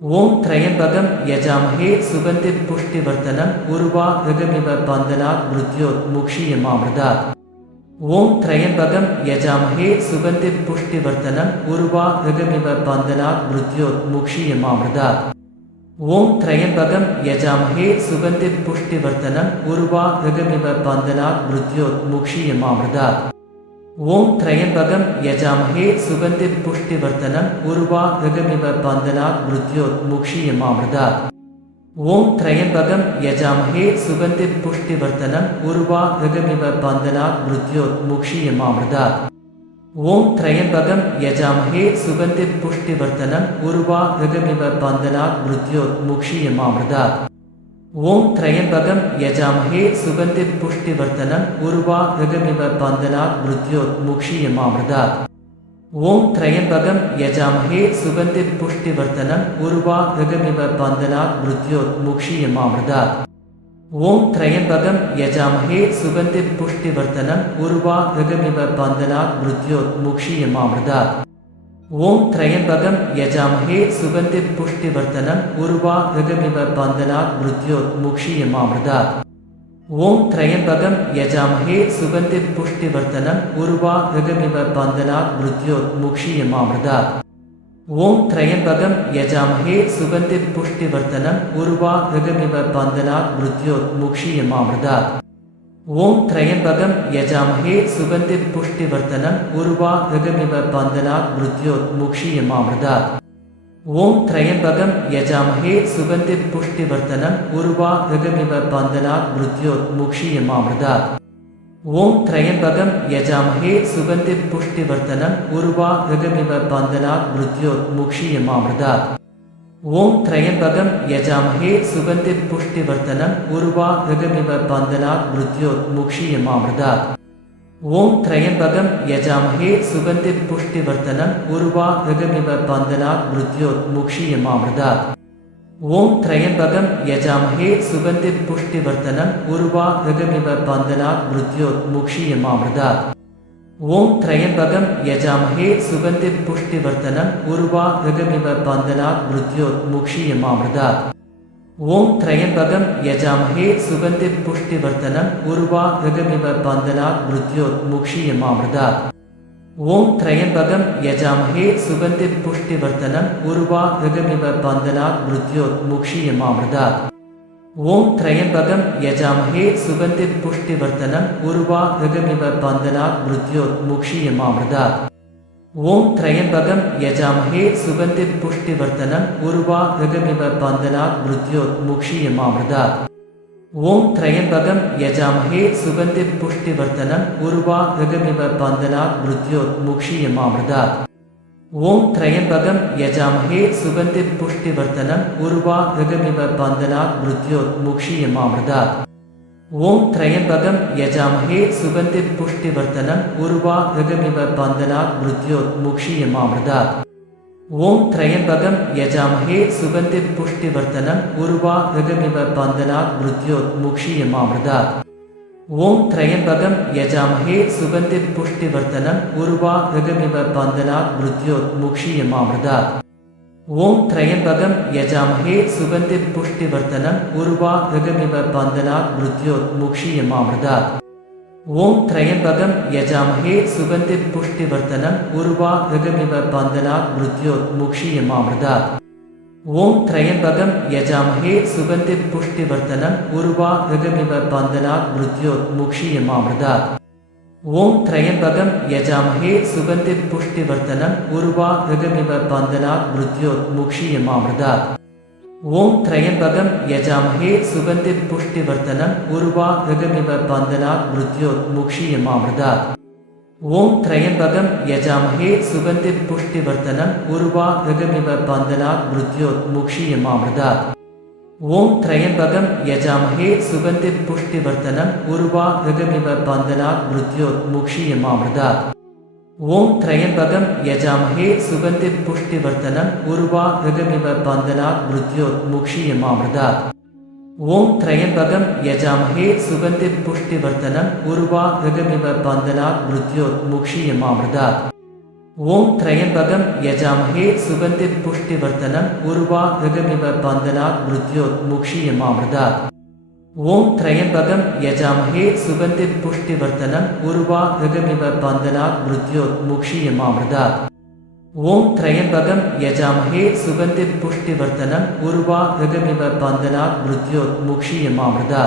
ஓம் திரையம்பகம் சுகந்தி புஷ்டி வர்த்தனம் உருவா ரிகமிவ பந்தனாத் மிருத்யோத் முக்ஷியமாமிருதாத் ஓம் திரையம்பகம் சுகந்தி புஷ்டி வர்த்தனம் உருவா ரிகமிவ பந்தனாத் மிருத்யோத் முக்ஷியமாமிருதாத் ஓம் திரையம்பகம் சுகந்தி புஷ்டி வர்த்தனம் உருவா ரிகமிவ பந்தனாத் மிருத்யோத் முக்ஷியமாமிருதாத் ஓம் திரையம்பகம் யஜாமகே சுகந்தி புஷ்டி வர்த்தனம் உருவா ஹிருகமிவ பந்தனாத் மிருத்யோர் முக்ஷியமாமிருதா ஓம் திரையம்பகம் யஜாமகே சுகந்தி புஷ்டி வர்த்தனம் உருவா ஹிருகமிவ பந்தனாத் மிருத்யோர் முக்ஷியமாமிருதா ஓம் திரையம்பகம் யஜாமகே சுகந்தி புஷ்டி வர்த்தனம் உருவா ஹிருகமிவ பந்தனாத் மிருத்யோர் முக்ஷியமாமிருதா ஓம் திரையம்பகம் யஜாமஹே புஷ்டி வர்த்தனம் உருவா ரிகமிவ பந்தனாத் மிருத்யோத் முக்ஷியமாமிருதாத். ஓம் திரையம்பகம் யஜாமஹே புஷ்டி வர்த்தனம் உருவா ரிகமிவ பந்தனாத் மிருத்யோத் முக்ஷியமாமிருதாத். ஓம் திரையம்பகம் யஜாமஹே புஷ்டி வர்த்தனம் உருவா ரிகமிவ பந்தனாத் மிருத்யோத் முக்ஷியமாமிருதாத். ஓம் திரையம்பகம் சுகந்தி புஷ்டி வர்த்தனம் உருவா ரிகமிவ பந்தனாத் மிருத்யோர் முக்ஷியமாமிருதாத் ஓம் திரையம்பகம் சுகந்தி புஷ்டி வர்த்தனம் உருவா ரிகமிவ பந்தனாத் மிருத்யோர் முக்ஷியமாமிருதாத் ஓம் திரையம்பகம் சுகந்தி புஷ்டி வர்த்தனம் உருவா ரிகமிவ பந்தனாத் மிருத்யோர் முக்ஷியமாமிருதாத் ஓம் திரையம்பகம் யஜாமகே சுகந்தி புஷ்டி வர்த்தனம் உருவா ரகமிவ பந்தனாத் மிருத்யோர் முக்ஷியமாமிருதாத் ஓம் திரையம்பகம் யஜாமகே சுகந்தி புஷ்டி வர்த்தனம் உருவா ரகமிவ பந்தனாத் மிருத்யோர் முக்ஷியமாமிருதாத் ஓம் திரையம்பகம் யஜாமகே சுகந்தி புஷ்டி வர்த்தனம் உருவா ரகமிவ பந்தனாத் மிருத்யோர் முக்ஷியமாமிருதாத் ஓம் திரையம்பகம் யஜாமகே சுகந்தி புஷ்டி வர்த்தனம் உருவா ரிகமிவ பந்தனாத் மிருத்யோத் முக்ஷியமாமிருதாத் ஓம் திரையம்பகம் யஜாமகே சுகந்தி புஷ்டி வர்த்தனம் உருவா ரிகமிவ பந்தனாத் மிருத்யோத் முக்ஷியமாமிருதாத் ஓம் திரையம்பகம் யஜாமகே சுகந்தி புஷ்டி வர்த்தனம் உருவா ரிகமிவ பந்தனாத் மிருத்யோத் முக்ஷியமாமிருதாத் ஓம் திரையம்பகம் சுகந்தி புஷ்டி வர்த்தனம் உருவா ஹிருகமிவ பந்தனாத் மிருத்யோத் முக்ஷியமாமிருதாத் ஓம் திரையம்பகம் சுகந்தி புஷ்டி வர்த்தனம் உருவா ஹிருகமிவ பந்தனாத் மிருத்யோத் முக்ஷியமாமிருதாத் ஓம் திரையம்பகம் சுகந்தி புஷ்டி வர்த்தனம் உருவா ஹிருகமிவ பந்தனாத் மிருத்யோத் முக்ஷியமாமிருதாத் ஓம் திரையம்பகம் யஜாமகே சுகந்தி புஷ்டி வர்த்தனம் உருவா ஹிருகமிவ பந்தனாத் மிருத்யோர் முக்ஷியமாமிருதாத் ஓம் திரையம்பகம் யஜாமகே சுகந்தி புஷ்டி வர்த்தனம் உருவா ஹிருகமிவ பந்தனாத் மிருத்யோர் முக்ஷியமாமிருதாத் ஓம் திரையம்பகம் யஜாமகே சுகந்தி புஷ்டி வர்த்தனம் உருவா ஹிருகமிவ பந்தனாத் மிருத்யோர் முக்ஷியமாமிருதாத் ஓம் திரையம்பகம் யஜாமஹே சுகந்தித் புஷ்டிவர்த்தனம் உருவா ஹிருகமிவ பந்தனாத் மிருத்யோத் முக்ஷியமாமிருதாத் ஓம் திரையம்பகம் யஜாமஹே சுகந்தித் புஷ்டிவர்த்தனம் உருவா ஹிருகமிவ பந்தனாத் மிருத்யோத் முக்ஷியமாமிருதாத் ஓம் திரையம்பகம் யஜாமஹே சுகந்தித் புஷ்டிவர்த்தனம் உருவா ஹிருகமிவ பந்தனாத் மிருத்யோத் முக்ஷியமாமிருதாத் ஓம் திரையம்பகம் யஜாமஹே புஷ்டி வர்த்தனம் உருவா ஹிருகமிவ பந்தனாத் மிருத்யோத் முக்ஷியமாமிருதாத் ஓம் திரையம்பகம் யஜாமஹே புஷ்டி வர்த்தனம் உருவா ஹிருகமிவ பந்தனாத் மிருத்யோத் முக்ஷியமாமிருதாத் ஓம் திரையம்பகம் யஜாமஹே புஷ்டி வர்த்தனம் உருவா ஹிருகமிவ பந்தனாத் மிருத்யோத் முக்ஷியமாமிருதாத் ஓம் திரையம்பகம் யஜாமஹே சுகந்தித் புஷ்டிவர்த்தனம் உருவா ஹிருகமிவ பந்தனாத் மிருத்யோர் முக்ஷியமாமிருதா ஓம் திரையம்பகம் யஜாமஹே சுகந்தித் புஷ்டிவர்த்தனம் உருவா ஹிருகமிவ பந்தனாத் மிருத்யோர் முக்ஷியமாமிருதா ஓம் திரையம்பகம் யஜாமஹே சுகந்தித் புஷ்டிவர்த்தனம் உருவா ஹிருகமிவ பந்தனாத் மிருத்யோர் முக்ஷியமாமிருதா ஓம் திரையம்பகம் சுகந்தி புஷ்டி வர்த்தனம் உருவா ஹிருகமிவ பந்தனாத் மிருத்யோத் முக்ஷியமாமிருதா ஓம் திரையம்பகம் சுகந்தி புஷ்டி வர்த்தனம் உருவா ஹிருகமிவ பந்தனாத் மிருத்யோத் முக்ஷியமாமிருதா ஓம் திரையம்பகம் சுகந்தி புஷ்டி வர்த்தனம் உருவா ஹிருகமிவ பந்தனாத் மிருத்யோத் முக்ஷியமாமிருதா ஓம் திரையம்பகம் யஜாமஹே புஷ்டி வர்த்தனம் உருவா ஹிருகமிவ பந்தனாத் மிருத்யோத் முக்ஷியமாமிருதாத் ஓம் திரையம்பகம் யஜாமஹே புஷ்டி வர்த்தனம் உருவா ஹிருகமிவ பந்தனாத் மிருத்யோத் முக்ஷியமாமிருதாத் ஓம் திரையம்பகம் யஜாமஹே புஷ்டி வர்த்தனம் உருவா ஹிருகமிவ பந்தனாத் மிருத்யோத் முக்ஷியமாமிருதாத் ஓம் திரையம்பகம் யஜாமஹே சுகந்தித் புஷ்டிவர்த்தனம் உருவா ஹிருகமிவ பந்தனாத் மிருத்யோத் முக்ஷியமாமிருதா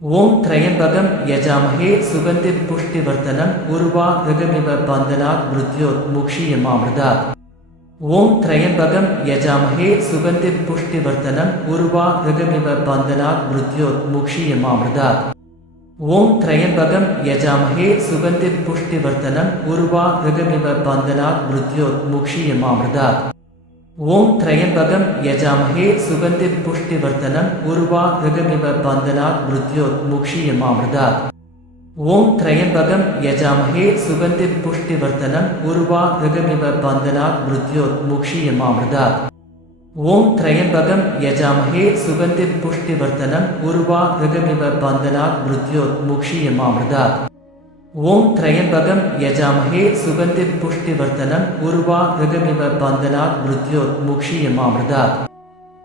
ஓம் திரையம்பகம் யஜாமஹே சுகந்தித் புஷ்டிவர்த்தனம் உருவா ஹிருகமிவ பந்தனாத் மிருத்யோத் முக்ஷியமாமிருதா ஓம் திரையம்பகம் யஜாமஹே சுகந்தித் புஷ்டிவர்த்தனம் உருவா ஹிருகமிவ பந்தனாத் மிருத்யோத் முக்ஷியமாமிருதா ஓம் திரையம்பகம் சுகந்தி புஷ்டி வர்த்தனம் உருவா ஹிருகமிவ பந்தனாத் மிருத்யோத் முக்ஷியமாமிருதாத் ஓம் திரையம்பகம் சுகந்தி புஷ்டி வர்த்தனம் உருவா ஹிருகமிவ பந்தனாத் மிருத்யோத் முக்ஷியமாமிருதாத் ஓம் திரையம்பகம் சுகந்தி புஷ்டி வர்த்தனம் உருவா ஹிருகமிவ பந்தனாத் மிருத்யோத் முக்ஷியமாமிருதாத் ஓம் திரையம்பகம் யஜாமகே சுகந்தி புஷ்டி வர்த்தனம் உருவா ஹிருகமிவ பந்தனாத் மிருத்யோர் முக்ஷியமாமிருதாத் ஓம் திரையம்பகம் யஜாமகே சுகந்தி புஷ்டி வர்த்தனம் உருவா ஹிருகமிவ பந்தனாத் மிருத்யோர் முக்ஷியமாமிருதாத்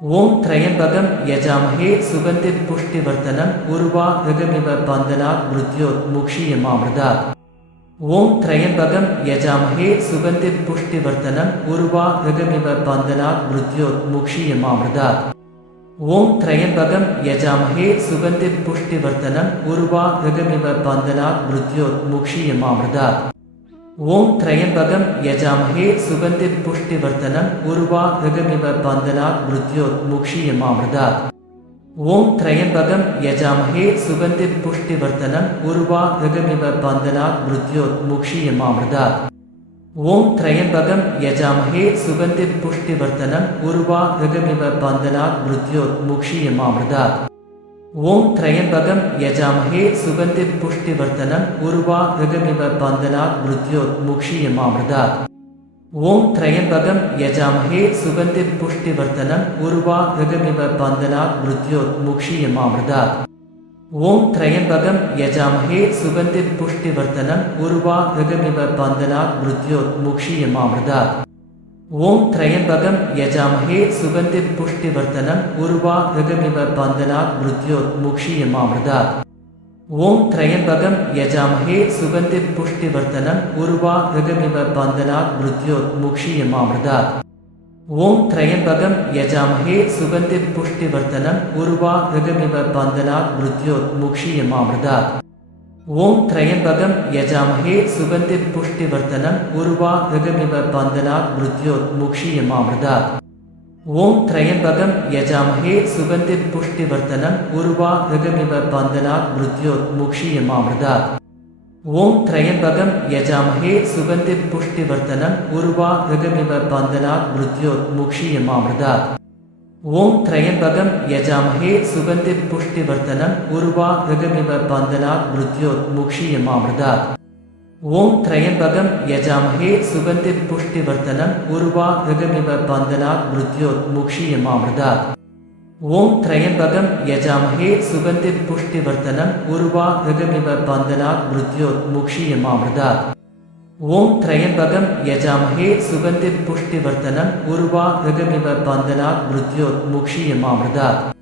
ஓம் திரையம்பகம் யஜாமகே சுகந்தி புஷ்டி வர்த்தனம் உருவா ஹிருகமிவ பந்தனாத் மிருத்யோர் முக்ஷியமாமிருதாத் ஓம் திரையம்பகம் சுகந்தி புஷ்டி வர்த்தனம் உருவா ஹிருகமிவ பந்தனாத் மிருத்யோர் முக்ஷியமாமிருதாத் ஓம் திரையம்பகம் சுகந்தி புஷ்டி வர்த்தனம் உருவா ஹிருகமிவ பந்தனாத் மிருத்யோர் முக்ஷியமாமிருதாத் ஓம் திரையம்பகம் சுகந்தி புஷ்டி வர்த்தனம் உருவா ஹிருகமிவ பந்தனாத் மிருத்யோர் முக்ஷியமாமிருதாத் ஓம் திரையம்பகம் சுகந்தி புஷ்டி வர்த்தனம் உருவா ரகமிவ பந்தனாத் மிருத்யோத் முக்ஷியமாமிருதா ஓம் திரையம்பகம் சுகந்தி புஷ்டி வர்த்தனம் உருவா ரகமிவ பந்தனாத் மிருத்யோத் முக்ஷியமாமிருதா ஓம் திரையம்பகம் சுகந்தி புஷ்டி வர்த்தனம் உருவா ரகமிவ பந்தனாத் மிருத்யோத் முக்ஷியமாமிருதா ஓம் திரையம்பகம் யஜாமஹே புஷ்டி வர்த்தனம் உருவா ஹிருகமிவ பந்தனாத் மிருத்யோர் முக்ஷியமாமிருதாத் ஓம் திரையம்பகம் யஜாமஹே புஷ்டி வர்த்தனம் உருவா ஹிருகமிவ பந்தனாத் மிருத்யோர் முக்ஷியமாமிருதாத் ஓம் திரையம்பகம் யஜாமஹே புஷ்டி வர்த்தனம் உருவா ஹிருகமிவ பந்தனாத் மிருத்யோர் முக்ஷியமாமிருதாத் ஓம் திரையம்பகம் சுகந்தி புஷ்டி வர்த்தனம் உருவா ரிகமிவ பந்தனாத் மிருத்யோத் முக்ஷியமாமிருதாத் ஓம் திரையம்பகம் சுகந்தி புஷ்டி வர்த்தனம் உருவா ரிகமிவ பந்தனாத் மிருத்யோத் முக்ஷியமாமிருதாத் ஓம் திரையம்பகம் சுகந்தி புஷ்டி வர்த்தனம் உருவா ரிகமிவ பந்தனாத் மிருத்யோத் முக்ஷியமாமிருதாத் ஓம் திரையம்பகம் சுகந்தி புஷ்டி வர்த்தனம் உருவா ஹிருகமிவ பந்தனாத் மிருத்யோத் முக்ஷியமாமிருதாத் ஓம் திரையம்பகம் சுகந்தி புஷ்டி வர்த்தனம் உருவா ஹிருகமிவ பந்தனாத் மிருத்யோத் முக்ஷியமாமிருதாத் ஓம் திரையம்பகம் சுகந்தி புஷ்டி வர்த்தனம் உருவா ஹிருகமிவ பந்தனாத் மிருத்யோத் முக்ஷியமாமிருதாத் ஓம் திரையம்பகம் சுகந்தி புஷ்டி வர்த்தனம் உருவா ஹிருகமிவ பந்தனாத் மிருத்யோர் முக்ஷியமாமிருதாத் ஓம் திரையம்பகம் சுகந்தி புஷ்டி வர்த்தனம் உருவா ஹிருகமிவ பந்தனாத் மிருத்யோர் முக்ஷியமாமிருதாத் ஓம் திரையம்பகம் சுகந்தி புஷ்டி வர்த்தனம் உருவா ஹிருகமிவ பந்தனாத் மிருத்யோர் முக்ஷியமாமிருதாத்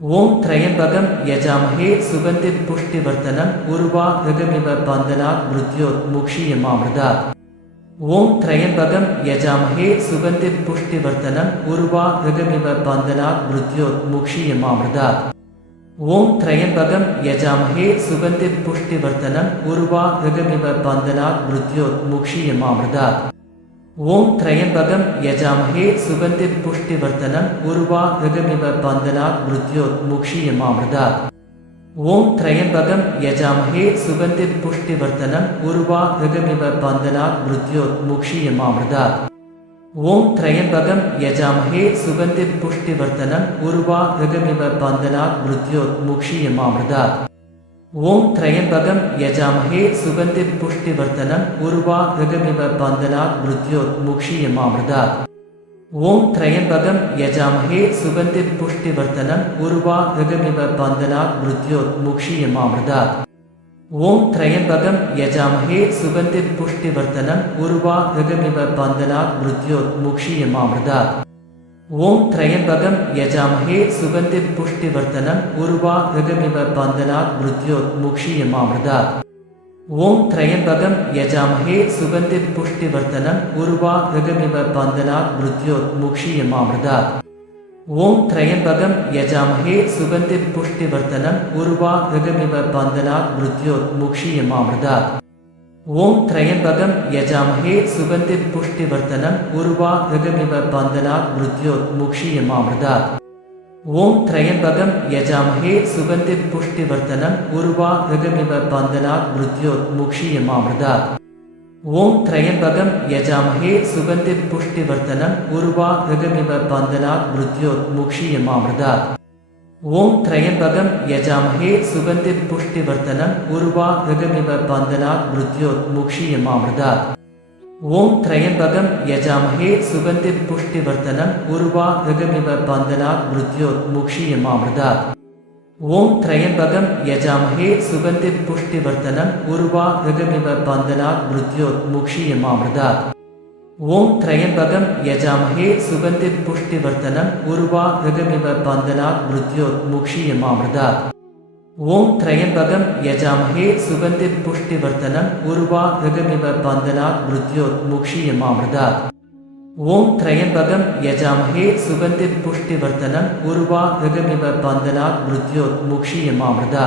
ஓம் திரையம்பகம் யஜாமஹே சுகந்தித் புஷ்டிவர்த்தனம் உருவா ரகமிவ பந்தனாத் மிருத்யோத் முக்ஷியமாமிருதாத் ஓம் திரையம்பகம் யஜாமஹே சுகந்தித் புஷ்டிவர்த்தனம் உருவா ரகமிவ பந்தனாத் மிருத்யோத் முக்ஷியமாமிருதாத் ஓம் திரையம்பகம் யஜாமஹே சுகந்தித் புஷ்டிவர்த்தனம் உருவா ரகமிவ பந்தனாத் மிருத்யோத் முக்ஷியமாமிருதாத் ஓம் திரையம்பகம் யஜாமஹே புஷ்டி வர்த்தனம் உருவா ஹிருகமிவ பந்தனாத் மிருத்யோத் முக்ஷியமாமிருதாத் ஓம் திரையம்பகம் யஜாமஹே புஷ்டி வர்த்தனம் உருவா ஹிருகமிவ பந்தனாத் மிருத்யோத் முக்ஷியமாமிருதாத் ஓம் திரையம்பகம் யஜாமஹே புஷ்டி வர்த்தனம் உருவா ஹிருகமிவ பந்தனாத் மிருத்யோத் முக்ஷியமாமிருதாத் ஓம் திரையம்பகம் சுகந்தி புஷ்டி வர்த்தனம் உருவா ஹிருகமிவ பந்தனாத் மிருத்யோர் முக்ஷியமாமிருதா ஓம் திரையம்பகம் சுகந்தி புஷ்டி வர்த்தனம் உருவா ஹிருகமிவ பந்தனாத் மிருத்யோர் முக்ஷியமாமிருதா ஓம் திரையம்பகம் சுகந்தி புஷ்டி வர்த்தனம் உருவா ஹிருகமிவ பந்தனாத் மிருத்யோர் முக்ஷியமாமிருதா ஓம் திரையம்பகம் சுகந்தி புஷ்டி வர்த்தனம் உருவா ஹிருகமிவ பந்தனாத் மிருத்யோத் முக்ஷியமாமிருதா ஓம் திரையம்பகம் சுகந்தி புஷ்டி வர்த்தனம் உருவா ஹிருகமிவ பந்தனாத் மிருத்யோத் முக்ஷியமாமிருதா ஓம் திரையம்பகம் சுகந்தி புஷ்டி வர்த்தனம் உருவா ஹிருகமிவ பந்தனாத் மிருத்யோத் முக்ஷியமாமிருதா ஓம் திரையம்பகம் யஜாமகே சுகந்தி புஷ்டி வர்த்தனம் உருவா ஹிருகமிவ பந்தனாத் மிருத்யோத் முக்ஷியமாமிருதாத் ஓம் திரையம்பகம் யஜாமகே சுகந்தி புஷ்டி வர்த்தனம் உருவா ஹிருகமிவ பந்தனாத் மிருத்யோத் முக்ஷியமாமிருதாத் ஓம் திரையம்பகம் யஜாமகே சுகந்தி புஷ்டி வர்த்தனம் உருவா ஹிருகமிவ பந்தனாத் மிருத்யோத் முக்ஷியமாமிருதாத் ஓம் திரையம்பகம் யஜாமஹே சுகந்தித் புஷ்டிவர்த்தனம் உருவா ஹிருகமிவ பந்தனாத் மிருத்யோத் முக்ஷியமாமிருதா ஓம் திரையம்பகம் யஜாமஹே சுகந்தித் புஷ்டிவர்த்தனம் உருவா ஹிருகமிவ பந்தனாத் மிருத்யோத் முக்ஷியமாமிருதா ஓம் திரையம்பகம் யஜாமஹே சுகந்தித் புஷ்டிவர்த்தனம் உருவா ஹிருகமிவ பந்தனாத் மிருத்யோத் முக்ஷியமாமிருதா ஓம் திரையம்பகம் சுகந்தி புஷ்டி வர்த்தனம் உருவா ரிகமிவ பந்தனாத் மிருத்யோர் முக்ஷியமாமிருதா ஓம் திரையம்பகம் சுகந்தி புஷ்டி வர்த்தனம் உருவா ரிகமிவ பந்தனாத் மிருத்யோர் முக்ஷியமாமிருதா ஓம் திரையம்பகம் சுகந்தி புஷ்டி வர்த்தனம் உருவா ரிகமிவ பந்தனாத் மிருத்யோர் முக்ஷியமாமிருதா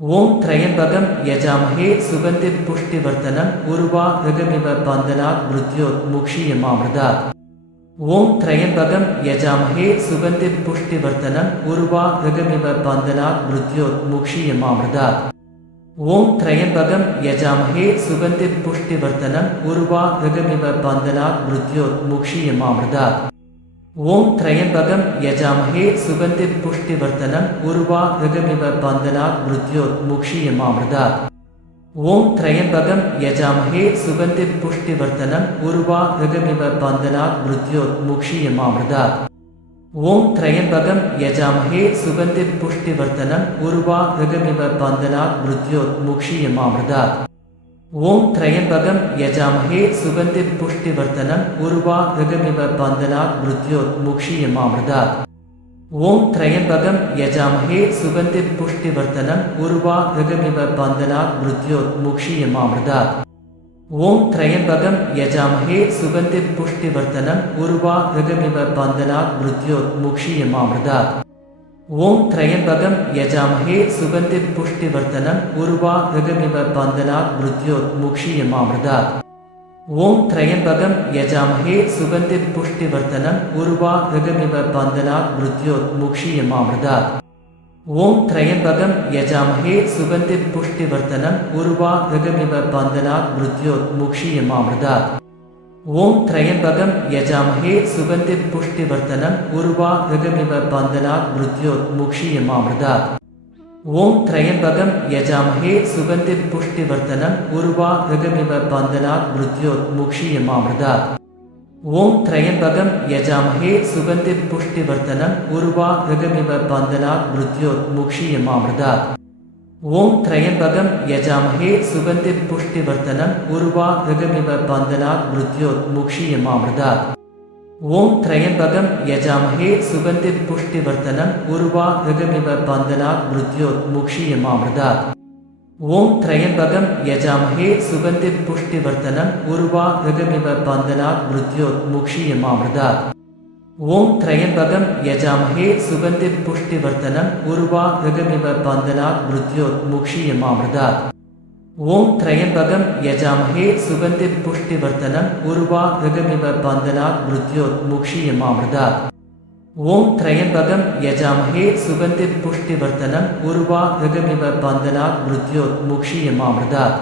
ஓம் திரையம்பகம் யஜாமகே சுகந்தி புஷ்டி வர்த்தனம் உருவா ஹிருகமிவ பந்தனாத் மிருத்யோர் முக்ஷியமாமிருதாத் ஓம் திரையம்பகம் யஜாமகே சுகந்தி புஷ்டி வர்த்தனம் உருவா ஹிருகமிவ பந்தனாத் மிருத்யோர் முக்ஷியமாமிருதாத் ஓம் திரையம்பகம் யஜாமகே சுகந்தி புஷ்டி வர்த்தனம் உருவா ஹிருகமிவ பந்தனாத் மிருத்யோர் முக்ஷியமாமிருதாத் ஓம் திரையம்பகம் யஜாமகே சுகந்தி புஷ்டி வர்த்தனம் உருவா ஹிருகமிவ பந்தனாத் மிருத்யோத் முக்ஷியமாமிருதாத். ஓம் திரையம்பகம் யஜாமகே சுகந்தி புஷ்டி வர்த்தனம் உருவா ஹிருகமிவ பந்தனாத் மிருத்யோத் முக்ஷியமாமிருதாத். ஓம் திரையம்பகம் யஜாமகே சுகந்தி புஷ்டி வர்த்தனம் உருவா ஹிருகமிவ பந்தனாத் மிருத்யோத் முக்ஷியமாமிருதாத். ஓம் திரையம்பகம் சுகந்தி புஷ்டி வர்த்தனம் உருவா ஹிருகமிவ பந்தனாத் மிருத்யோர் முக்ஷியமாமிருதாத் ஓம் திரையம்பகம் சுகந்தி புஷ்டி வர்த்தனம் உருவா ஹிருகமிவ பந்தனாத் மிருத்யோர் முக்ஷியமாமிருதாத் ஓம் திரையம்பகம் சுகந்தி புஷ்டி வர்த்தனம் உருவா ஹிருகமிவ பந்தனாத் மிருத்யோர் முக்ஷியமாமிருதாத் ஓம் திரையம்பகம் யஜாமகே சுகந்தி புஷ்டி வர்த்தனம் உருவா ஹிருகமிவ பந்தனாத் மிருத்யோர் முக்ஷியமாமிருதாத் ஓம் திரையம்பகம் யஜாமகே சுகந்தி புஷ்டி வர்த்தனம் உருவா ஹிருகமிவ பந்தனாத் மிருத்யோர் முக்ஷியமாமிருதாத் ஓம் திரையம்பகம் யஜாமகே சுகந்தி புஷ்டி வர்த்தனம் உருவா ஹிருகமிவ பந்தனாத் மிருத்யோர் முக்ஷியமாமிருதாத் ஓம் திரையம்பகம் சுகந்தி புஷ்டி வர்த்தனம் உருவா ரிகமிவ பந்தனாத் மிருத்யோத் முக்ஷியமாமிருதாத் ஓம் திரையம்பகம் சுகந்தி புஷ்டி வர்த்தனம் உருவா ரிகமிவ பந்தனாத் மிருத்யோத் முக்ஷியமாமிருதாத் ஓம் திரையம்பகம் சுகந்தி புஷ்டி வர்த்தனம் உருவா ரிகமிவ பந்தனாத் மிருத்யோத் முக்ஷியமாமிருதாத் ஓம் திரையம்பகம் சுகந்தி புஷ்டி வர்த்தனம் உருவா ரிகமிவ பந்தனாத் மிருத்யோத் முக்ஷியமாமிருதாத் ஓம் திரையம்பகம் சுகந்தி புஷ்டி வர்த்தனம் உருவா ரிகமிவ பந்தனாத் மிருத்யோத் முக்ஷியமாமிருதாத் ஓம் திரையம்பகம் சுகந்தி புஷ்டி வர்த்தனம் உருவா ரிகமிவ பந்தனாத் மிருத்யோத் முக்ஷியமாமிருதாத் ஓம் திரையம்பகம் யஜாமஹே புஷ்டி வர்த்தனம் உருவா ஹிருகமிவ பந்தனாத் மிருத்யோர் முக்ஷியமாமிருதாத் ஓம் திரையம்பகம் யஜாமஹே புஷ்டி வர்த்தனம் உருவா ஹிருகமிவ பந்தனாத் மிருத்யோர் முக்ஷியமாமிருதாத் ஓம் திரையம்பகம் யஜாமஹே புஷ்டி வர்த்தனம் உருவா ஹிருகமிவ பந்தனாத் மிருத்யோர் முக்ஷியமாமிருதாத்